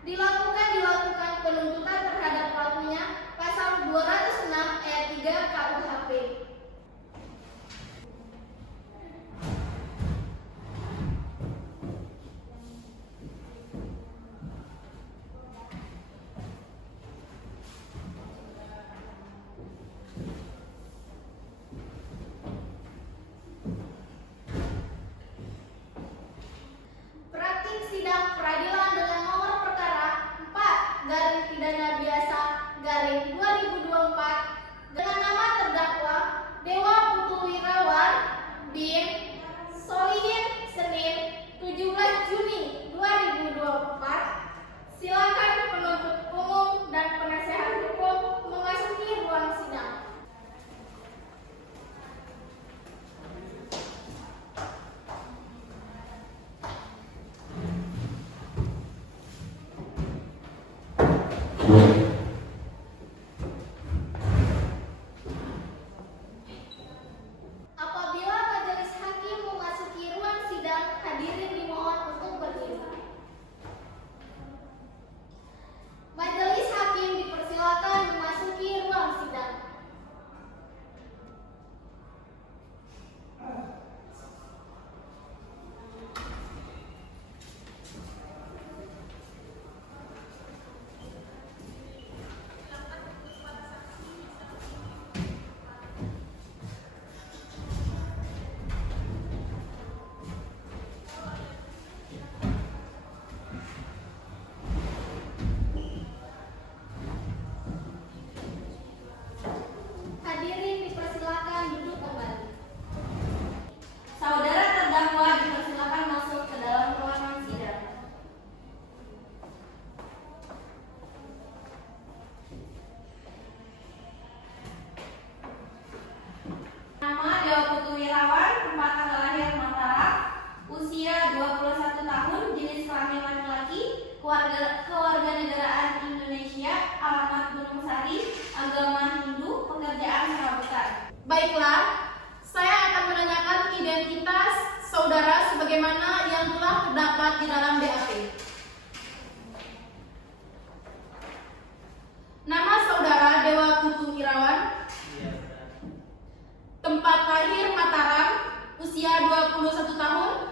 Dilakukan penuntutan terhadap pelakunya pasal 206 ayat 3 KUHP. Praktik sidang peradilan dengan nomor perkara 4/pidana biasa/2024 dengan nama terdakwa Dewa Putu Wirawan bin Solihin Senin 17 Juni 2024. Silakan penuntut umum dan penasehat hukum memasuki ruang sidang. Apabila majelis hakim memasuki ruang sidang, hadirin dimohon untuk berdiri. Majelis hakim dipersilakan memasuki ruang sidang. Hadirin dipersilakan duduk kembali. Saudara terdakwa dipersilakan masuk ke dalam ruangan sidang. Nama Dewa Putu Wirawan, tempat tanggal lahir Mataram, usia 21 tahun, jenis kelamin laki-laki, kewarganegaraan Indonesia, alamat Gunung Sari, agama Hindu, pekerjaan serabutan. Baiklah, saya akan menanyakan identitas saudara sebagaimana yang telah terdapat di dalam BAP. Nama saudara Dewa Putu Wirawan, tempat lahir Mataram, usia 21 tahun,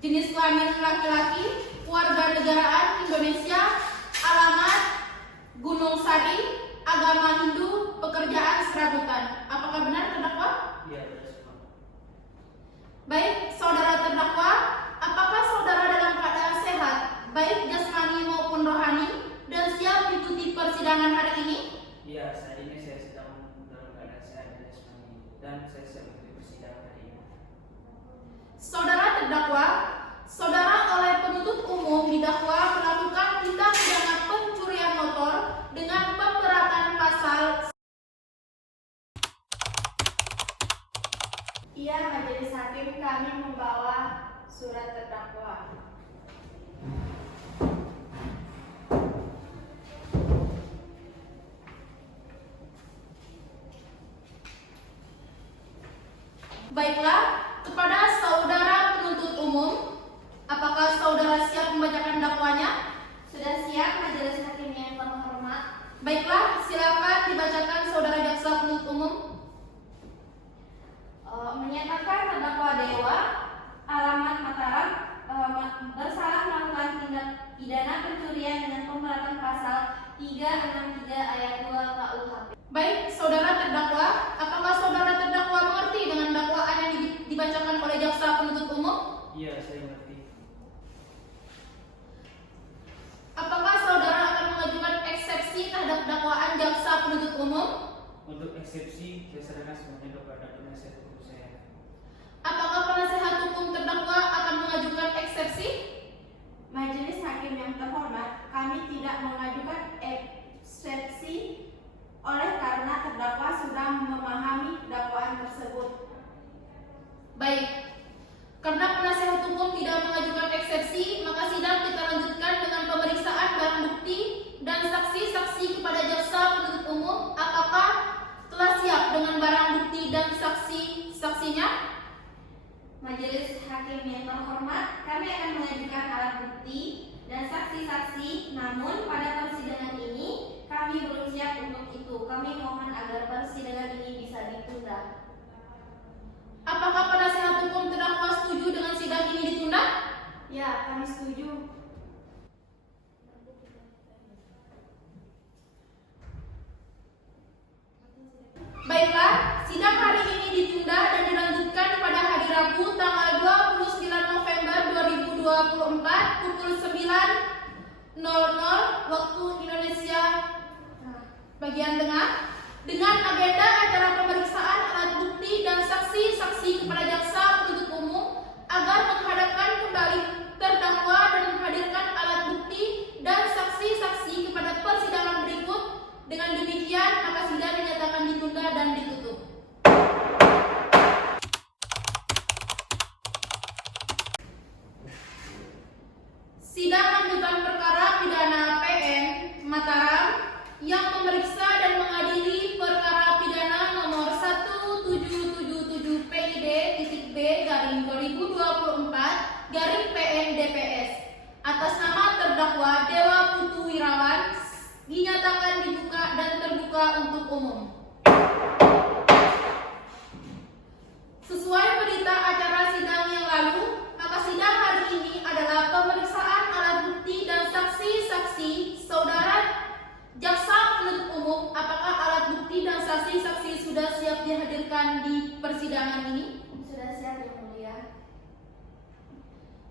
jenis kelamin laki-laki, kewarganegaraan Indonesia, alamat Gunung Sari, agama Hindu, pekerjaan serabutan. Apakah benar terdakwa? Iya, benar semua. Baik, saudara terdakwa, apakah saudara dalam keadaan sehat, baik jasmani maupun rohani, dan siap mengikuti persidangan hari ini? Iya, saat ini saya sedang dalam keadaan sehat dan jasmani dan saya siap mengikuti persidangan hari ini. Saudara terdakwa, saudara oleh penuntut umum didakwa melakukan tindak pidana pencurian motor dengan pemberatan pasal. Iya, majelis hakim, kami membawa surat terdakwa. Baiklah, kepada saudara penuntut umum, apakah saudara siap membacakan dakwanya? Sudah siap, majelis hakim yang terhormat. Baiklah, silakan dibacakan saudara jaksa penuntut umum. Menyatakan terdakwa Dewa, alamat Mataram, bersalah melakukan tindak pidana pencurian dengan pemberatan pasal 363 ayat 2 KUHP. Baik, saudara terdakwa, apakah saudara terdakwa mengerti dengan dakwaan yang dibacakan oleh jaksa penuntut umum? Iya, saya mengerti. Apakah saudara akan mengajukan eksepsi terhadap dakwaan jaksa penuntut umum? Untuk eksepsi, saya serahkan semuanya kepada penasihat hukum saya. Apakah penasehat hukum terdakwa akan mengajukan eksepsi? Majelis hakim yang terhormat, kami tidak mengajukan eksepsi oleh karena terdakwa sudah memahami dakwaan tersebut. Baik, karena penasihat hukum tidak mengajukan eksepsi, maka sidang kita lanjutkan dengan pemeriksaan barang bukti dan saksi-saksi kepada jaksa penuntut umum. Apakah telah siap dengan barang bukti dan saksi-saksinya? Majelis hakim yang terhormat, kami akan mengajukan alat bukti dan saksi-saksi. Namun pada persidangan ini kami belum siap untuk itu. Kami mohon agar persidangan ini bisa ditunda. Apakah penasehat hukum terdakwa setuju dengan sidang ini ditunda? Ya, kami setuju. Baiklah, sidang hari ini ditunda dan dilanjutkan pada hari Rabu tanggal 29 November 2024 pukul 9.00 waktu Indonesia bagian tengah dengan agenda acara pemeriksaan alat bukti dan saksi-saksi kepada jaksa penuntut umum agar menghadapkan kembali terdakwa dan menghadirkan alat bukti dan saksi-saksi kepada persidangan berikut. Dengan demikian, maka sidang dinyatakan ditunda dan ditutup. Sidang lanjutan perkara pidana PN Mataram yang memeriksa dan mengadili perkara pidana nomor 1777 PID-B/2024 DPS atas nama terdakwa Dewa Putu Wirawan dinyatakan dibuka dan terbuka untuk umum. Sesuai berita acara sidang yang lalu, maka sidang hari ini adalah pemeriksaan alat bukti dan saksi-saksi. Saudara jaksa penuntut umum, apakah alat bukti dan saksi-saksi sudah siap dihadirkan di persidangan ini? Sudah siap, Yang Mulia.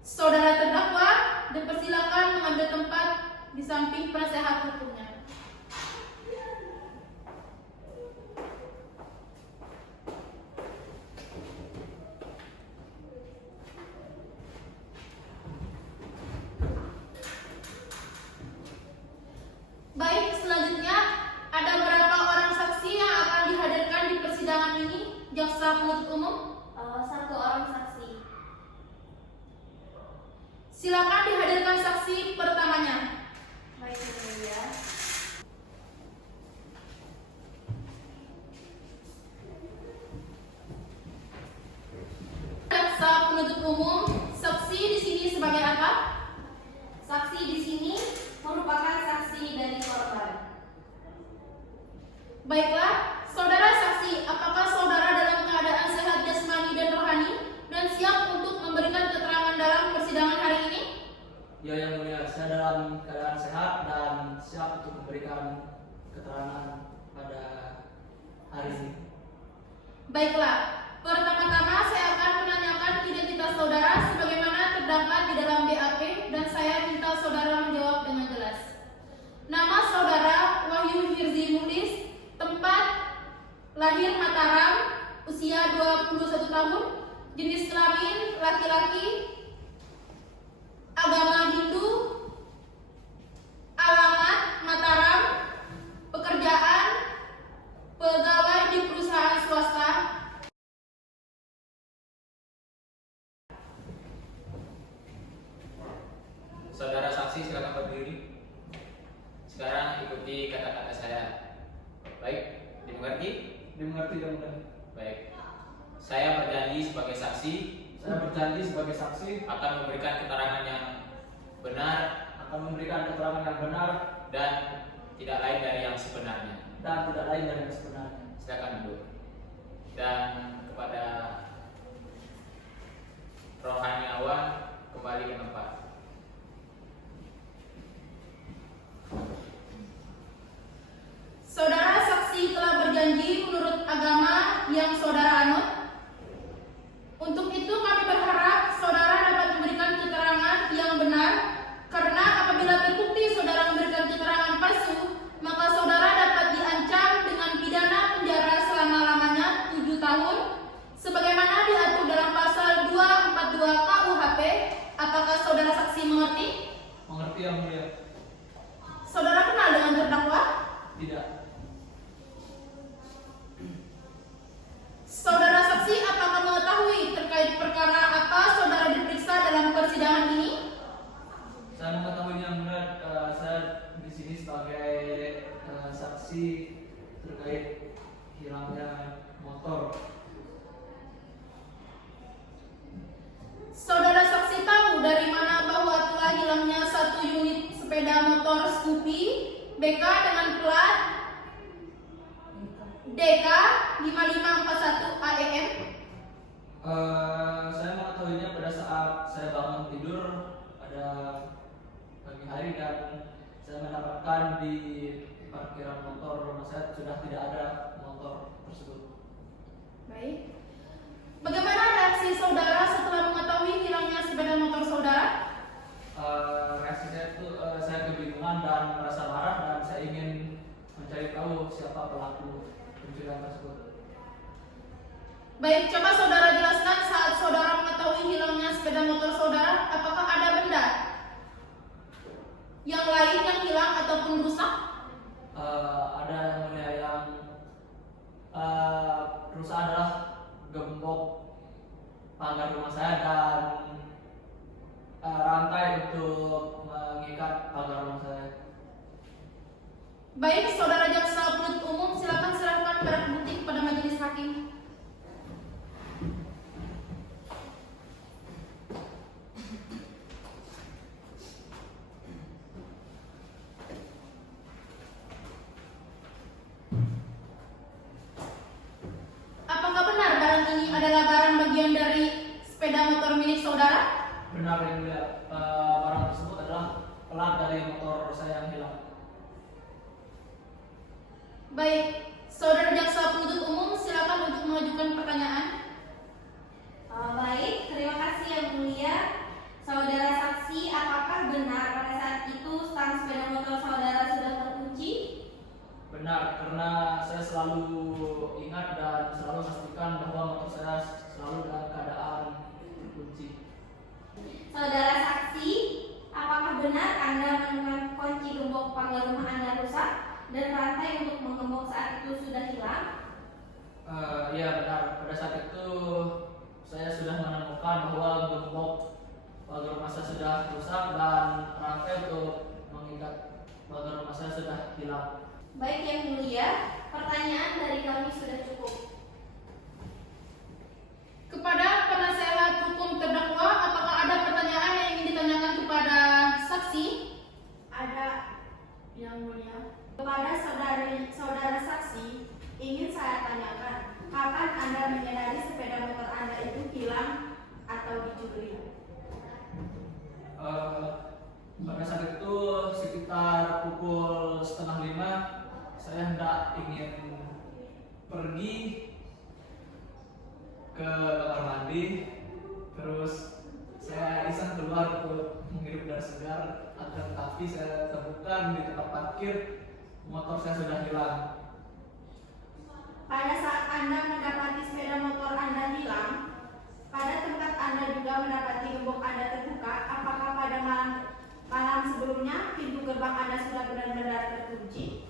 Saudara terdakwa dipersilakan mengambil tempat di samping penasehat hukumnya. Baik, selanjutnya ada berapa orang saksi yang akan dihadirkan di persidangan ini, jaksa penuntut umum? 1 orang saksi. Silakan dihadirkan saksi pertamanya. Baik, Yang Mulia. Jaksa penuntut umum, saksi di sini sebagai apa? Saksi di sini merupakan saksi dari korban. Baiklah, saudara saksi, apakah saudara dalam keadaan sehat jasmani dan rohani dan siap untuk memberikan keterangan dalam persidangan hari ini? Ya, Yang Mulia, saya dalam keadaan sehat dan siap untuk memberikan keterangan pada hari ini. Baiklah, pertama-tama saya akan menanyakan identitas saudara sebagaimana terdapat di dalam BAP dan saya minta saudara menjawab dengan jelas. Nama saudara Wahyu Hirzi Muhlis, tempat lahir Mataram, usia 21 tahun, jenis kelamin laki-laki, agama Hindu, alamat Mataram, pekerjaan pegawai di perusahaan swasta. Saudara saksi silakan berdiri. Sekarang ikuti kata-kata saya. Baik, dimengerti? Dimengerti, Yang Mulia. Baik. Saya berjanji sebagai saksi Saya berjanji sebagai saksi akan memberikan keterangan yang benar akan memberikan keterangan yang benar dan tidak lain dari yang sebenarnya. dan tidak lain dari yang sebenarnya. Silakan duduk. Dan kepada rohaniawan kembali ke tempat. Saudara saksi telah berjanji menurut agama yang saudara anut. Untuk itu kami berharap saudara dapat memberikan keterangan yang benar, karena apabila terbukti saudara memberikan keterangan palsu, maka saudara dapat diancam dengan pidana penjara selama-lamanya 7 tahun sebagaimana diatur dalam pasal 242 KUHP. Apakah saudara saksi mengerti? Mengerti, Yang Mulia? Saudara kenal dengan terdakwa? Tidak. Saudara BK dengan plat DK 5541 AEM. Saya mengetahuinya pada saat saya bangun tidur pada pagi hari dan saya mendapatkan di parkiran motor rumah saya sudah tidak ada motor tersebut. Baik. Bagaimana reaksi saudara setelah mengetahui hilangnya sepeda motor saudara? Reaksi saya itu saya kebingungan dan merasa marah dan saya ingin mencari tahu siapa pelaku pencurian tersebut. Baik, coba saudara jelaskan saat saudara mengetahui hilangnya sepeda motor saudara, apakah ada benda yang lain yang hilang ataupun rusak? Ada yang mulia yang rusak adalah gembok pagar rumah saya dan rantai untuk mengikat pagar rumah saya. Baik, saudara jaksa penuntut umum, silakan serahkan barang bukti kepada majelis hakim. Apakah benar barang ini adalah barang bagian dari sepeda motor milik saudara? Benar yang mulia, barang tersebut adalah plat dari motor saya yang hilang. Baik, saudara jaksa penuntut umum, silakan untuk mengajukan pertanyaan. Baik, terima kasih yang mulia. Saudara saksi, apakah benar pada saat itu stang sepeda motor saudara sudah terkunci? Benar, karena saya selalu ingat dan selalu memastikan bahwa motor saya selalu dalam keadaan terkunci. Saudara saksi, apakah benar Anda menemukan kunci gembok pagar rumah Anda rusak dan rantai untuk menggembok saat itu sudah hilang? Iya benar, pada saat itu saya sudah menemukan bahwa gembok pagar rumah saya sudah rusak dan rantai untuk mengikat pagar rumah saya sudah hilang. Baik yang mulia, pertanyaan dari kami sudah cukup. Kepada penasehat hukum terdakwa, apakah ada pertanyaan yang ingin ditanyakan kepada saksi? Ada, yang mulia. Kepada saudara saksi, ingin saya tanyakan, kapan Anda menyadari sepeda motor Anda itu hilang atau dicuri? Pada saat itu sekitar pukul 4:30 saya hendak ingin pergi ke kamar mandi, terus saya iseng keluar untuk menghirup udara segar, akan tetapi saya temukan di tempat parkir motor saya sudah hilang. Pada saat Anda mendapati sepeda motor Anda hilang, pada tempat Anda juga mendapati gembok Anda terbuka, apakah pada malam sebelumnya pintu gerbang Anda sudah benar-benar terkunci?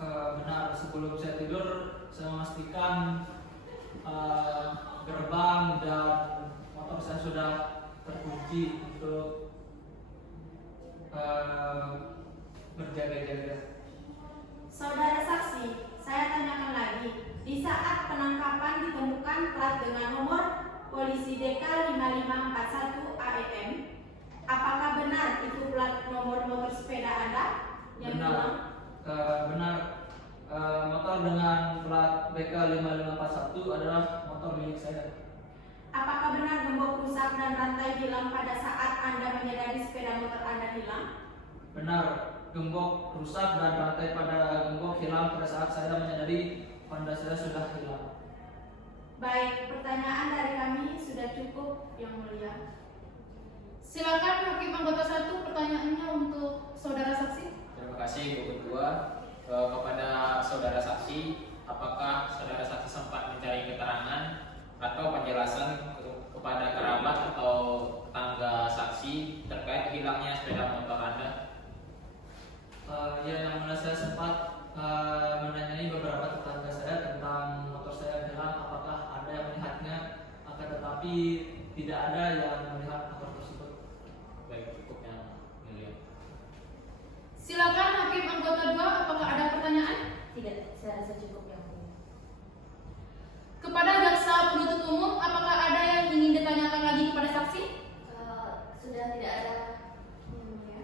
Benar, sebelum saya tidur saya memastikan gerbang dan motor saya sudah terkunci untuk berjaga-jaga. Saudara saksi, saya tanyakan lagi. Di saat penangkapan ditemukan plat dengan nomor polisi DK 5541 AEM, apakah benar itu plat nomor motor sepeda Anda yang Benar. hilang? Benar, motor dengan plat BK 5541 adalah motor milik saya. Apakah benar gembok rusak dan rantai hilang pada saat Anda menyadari sepeda motor Anda hilang? Benar, gembok rusak dan rantai pada gembok hilang pada saat saya menyadari Honda saya sudah hilang. Baik, pertanyaan dari kami sudah cukup, yang mulia. Silakan hakim anggota 1 pertanyaannya untuk saudara saksi. Terima kasih Bu Ketua. Kepada saudara saksi, apakah saudara saksi sempat mencari keterangan atau penjelasan kepada kerabat atau tetangga saksi terkait hilangnya sepeda motor Anda? Ya, yang mana saya sempat menanyai beberapa tetangga saya tentang motor saya yang hilang, apakah ada yang melihatnya, akan tetapi tidak ada yang melihat motor tersebut. Baik, cukup yang mulia. Silakan hakim anggota 2, apakah ada pertanyaan? Tidak, saya rasa cukup yang mulia. Kepada jaksa penuntut umum, apakah ada yang ingin ditanyakan lagi kepada saksi? Sudah tidak ada yang mulia.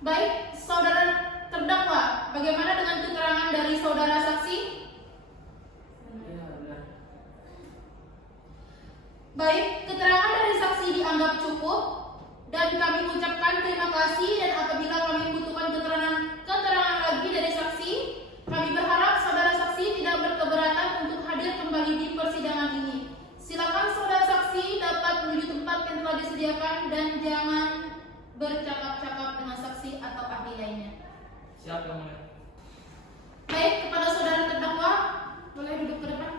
Baik, saudara terdakwa Bagaimana dengan keterangan dari saudara saksi? Iya, benar. Baik, keterangan dari saksi dianggap cukup dan kami ucapkan terima kasih, dan apabila kami membutuhkan keterangan lagi dari saksi, kami berharap saudara saksi tidak berkeberatan untuk hadir kembali di persidangan ini. Silakan saudara saksi dapat menuju tempat yang telah disediakan dan jangan bercakap-cakap dengan saksi atau ahli lainnya. Siap yang mulia. Baik, kepada saudara terdakwa, boleh duduk ke depan.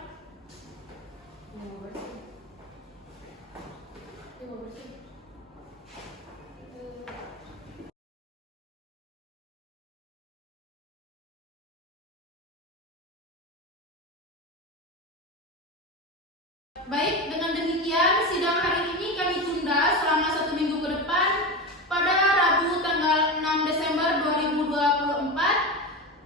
Baik, dengan demikian sidang hari ini kami tunda selama 1 minggu ke depan pada Rabu tanggal 6 Desember 2024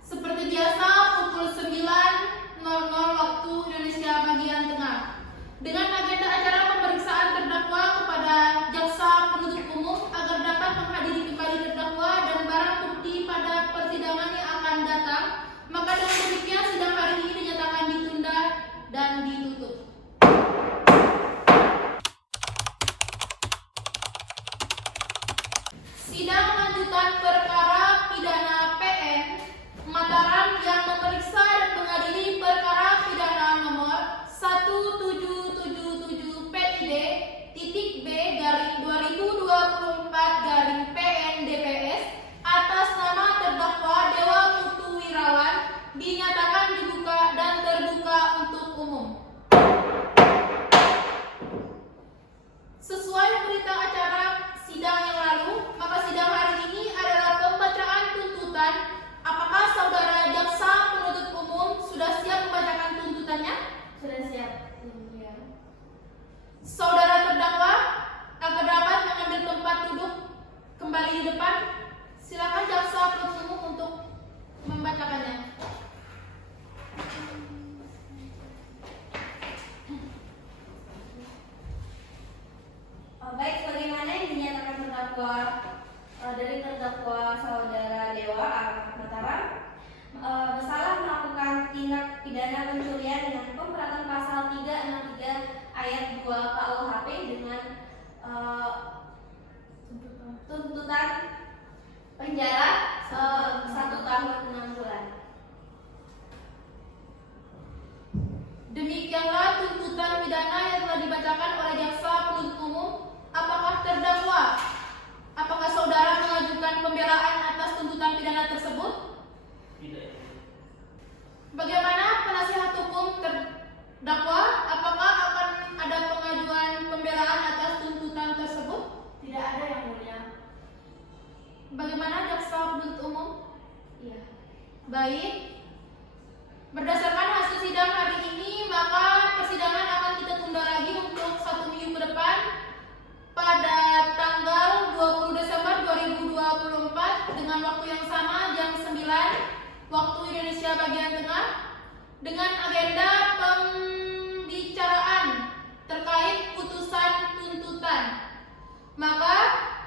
seperti biasa pukul 9.00 waktu Indonesia bagian tengah, dengan agenda acara pemeriksaan terdakwa kepada jaksa penuntut umum agar dapat menghadiri kembali terdakwa dan barang bukti pada persidangan yang akan datang. Maka dengan demikian sidang hari ini dinyatakan ditunda dan ditutup. Sidang lanjutan perkara pidana PN Mataram yang memeriksa dan mengadili perkara pidana nomor 1777 PID-B/2024/PN DPS atas nama terdakwa Dewa Putu Wirawan dinyatakan dibuka dan terbuka untuk umum. Sesuai berita acara sidang yang lalu, maka sidang hari ini adalah pembacaan tuntutan. Apakah saudara jaksa penuntut umum sudah siap membacakan tuntutannya? Sudah siap. Ya. Saudara terdakwa agar dapat mengambil tempat duduk kembali di depan. Silakan jaksa penuntut umum untuk membacakannya. Baik, sebagaimana yang dinyatakan terdakwa dari terdakwa saudara Dewa Mataram bersalah melakukan tindak pidana pencurian dengan pemberatan pasal 363 ayat 2 KUHP dengan tuntutan penjara 1 tahun 6 bulan. Demikianlah tuntutan pidana yang telah dibacakan oleh jaksa penuntut umum. Apakah saudara mengajukan pembelaan atas tuntutan pidana tersebut? Tidak. Bagaimana penasihat hukum terdakwa? Apakah akan ada pengajuan pembelaan atas tuntutan tersebut? Tidak ada yang mulia. Bagaimana jaksa penuntut umum? Iya. Baik. Berdasarkan hasil sidang hari ini, maka persidangan akan kita tunda lagi untuk 1 minggu ke depan pada tanggal 20 Desember 2024 dengan waktu yang sama jam 9 waktu Indonesia bagian tengah, dengan agenda pembicaraan terkait putusan tuntutan. Maka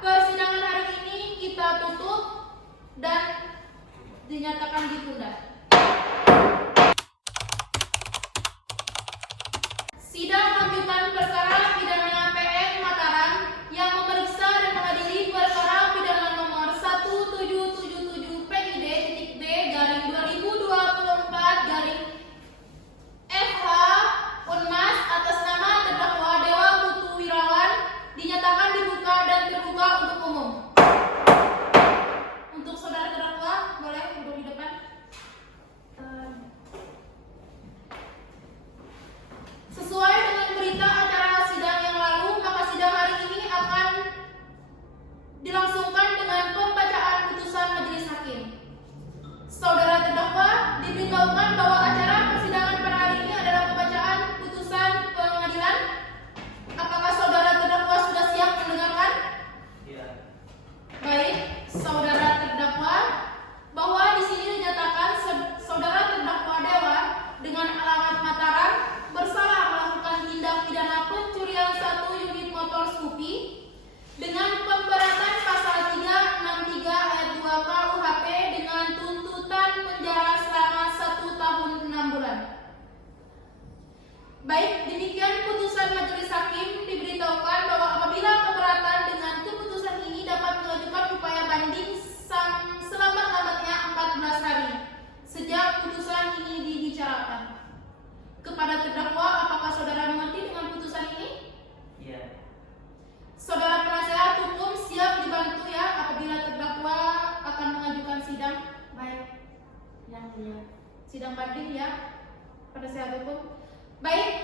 persidangan hari ini kita tutup dan dinyatakan ditunda. Sidang lanjutan perkara pidana PN Mataram yang memeriksa dan mengadili perkara pidana nomor 1777 PID-B/2024/FH Unmas atas nama terdakwa Dewa Putu Wirawan dinyatakan dibuka dan terbuka untuk umum. Untuk saudara terdakwa boleh duduk di depan. Sesuai dengan berita acara sidang yang lalu, maka sidang hari ini akan dilangsungkan dengan pembacaan putusan majelis hakim. Saudara terdakwa diberitahukan bahwa acara persidangan pada hari ini adalah pembacaan putusan pengadilan. Apakah saudara terdakwa sudah siap mendengarkan? Iya. Baik, saudara terdakwa, bahwa di sini dinyatakan saudara terdakwa Dewa dengan alamat Mataram bersalah melakukan tindak pidana pencurian 1 unit motor Scoopy dengan pemberatan pasal 363 ayat 2 KUHP dengan tuntutan sidang banding ya, penasehat hukum. Baik,